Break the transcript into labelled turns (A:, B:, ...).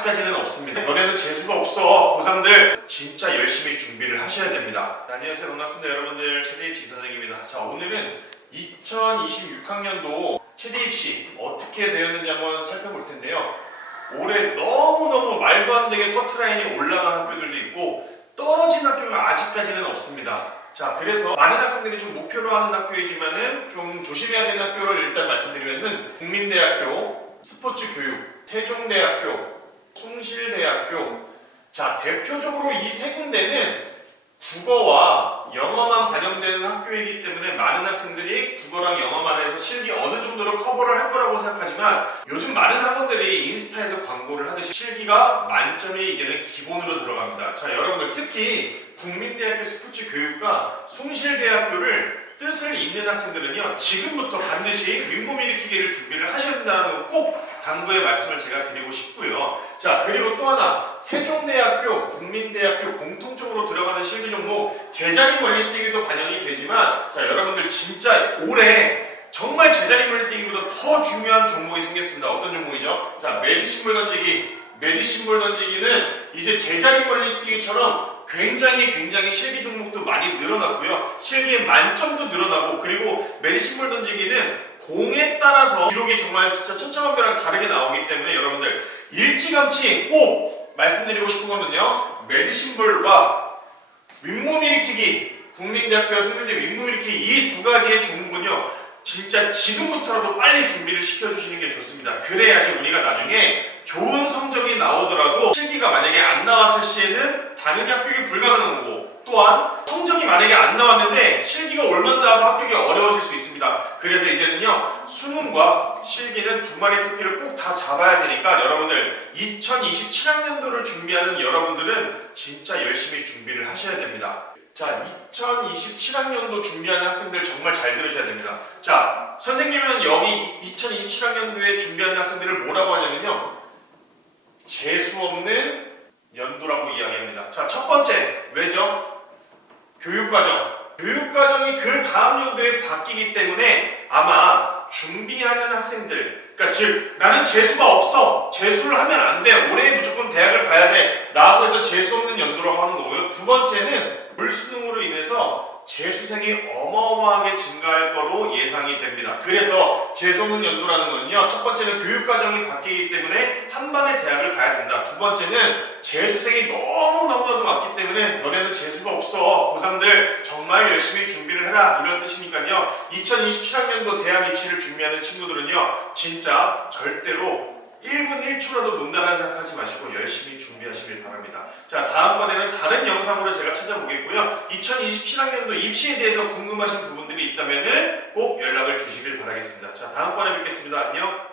A: 아직까지는 없습니다. 너네는 재수가 없어. 고3들 진짜 열심히 준비를 하셔야 됩니다. 자, 안녕하세요. 반갑습니다. 여러분들 최대입시 선생입니다. 자, 오늘은 2026학년도 최대입시 어떻게 되었는지 한번 살펴볼 텐데요. 올해 너무너무 말도 안 되게 커트라인이 올라간 학교들도 있고 떨어진 학교가 아직까지는 없습니다. 자, 그래서 많은 학생들이 좀 목표로 하는 학교이지만은 좀 조심해야 되는 학교를 일단 말씀드리면은 국민대학교, 스포츠 교육, 세종대학교, 숭실대학교. 자, 대표적으로 이 세 군데는 국어와 영어만 반영되는 학교이기 때문에 많은 학생들이 국어랑 영어만 해서 실기 어느 정도로 커버를 할 거라고 생각하지만 요즘 많은 학원들이 인스타에서 광고를 하듯이 실기가 만점이 이제는 기본으로 들어갑니다. 자, 여러분들 특히 국민대학교 스포츠 교육과 숭실대학교를 뜻을 잇는 학생들은요 지금부터 반드시 윗몸 일으키기를 준비를 하셔야 된다는 거꼭 당부의 말씀을 제가 드리고 싶고요. 자 그리고 또 하나 세종대학교, 국민대학교 공통적으로 들어가는 실기 종목 제자리 멀리뛰기도 반영이 되지만 자 여러분들 진짜 올해 정말 제자리 멀리뛰기보다 더 중요한 종목이 생겼습니다. 어떤 종목이죠? 자 메디신볼 던지기, 메디신볼 던지기는 이제 제자리 멀리뛰기처럼 굉장히 굉장히 실기 종목도 많이 늘어났고요. 실기의 만점도 늘어나고 그리고 메디신볼 던지기는 공에 따라서 기록이 정말 진짜 천차만별하게 다르게 나오기 때문에 여러분들 일찌감치 꼭 말씀드리고 싶은 거는요. 메디신볼과 윗몸 일으키기 국민대학교 수준대 윗몸 일으키기 이 두 가지의 종목은요. 진짜 지금부터라도 빨리 준비를 시켜주시는 게 좋습니다. 그래야지 우리가 나중에 좋은 성적이 나오더라도 실기가 만약에 안 나왔을 시에는 당연히 합격이 불가능한 거고 또한 성적이 만약에 안 나왔는데 실기가 얼마나 나와도 합격이 어려워질 수 있습니다. 그래서 이제는요 수능과 실기는 두 마리 토끼를 꼭 다 잡아야 되니까 여러분들 2027학년도를 준비하는 여러분들은 진짜 열심히 준비를 하셔야 됩니다. 자, 2027학년도 준비하는 학생들 정말 잘 들으셔야 됩니다. 자, 선생님은 여기 2027학년도에 준비하는 학생들을 뭐라고 하냐면요. 재수 없는 연도라고 이야기합니다. 자, 첫 번째, 왜죠? 교육과정. 교육과정이 그 다음 연도에 바뀌기 때문에 아마 준비하는 학생들, 그러니까 즉 나는 재수가 없어, 재수를 하면 안 돼, 올해 해서 재수 없는 연도라고 하는 거고요. 두 번째는 물수능으로 인해서 재수생이 어마어마하게 증가할 거로 예상이 됩니다. 그래서 재수 없는 연도라는 거는요, 첫 번째는 교육과정이 바뀌기 때문에 한 번에 대학을 가야 된다. 두 번째는 재수생이 너무너무나도 많기 때문에 너네는 재수가 없어. 고3들 정말 열심히 준비를 해라. 이런 뜻이니까요. 2027학년도 대학 입시를 준비하는 친구들은요. 진짜 절대로 1분 1초라도 논다라는 생각하지 마시고 열심히 겁니다. 자, 다음번에는 다른 영상으로 제가 찾아보겠고요. 2027학년도 입시에 대해서 궁금하신 부분들이 있다면 꼭 연락을 주시길 바라겠습니다. 자, 다음번에 뵙겠습니다. 안녕!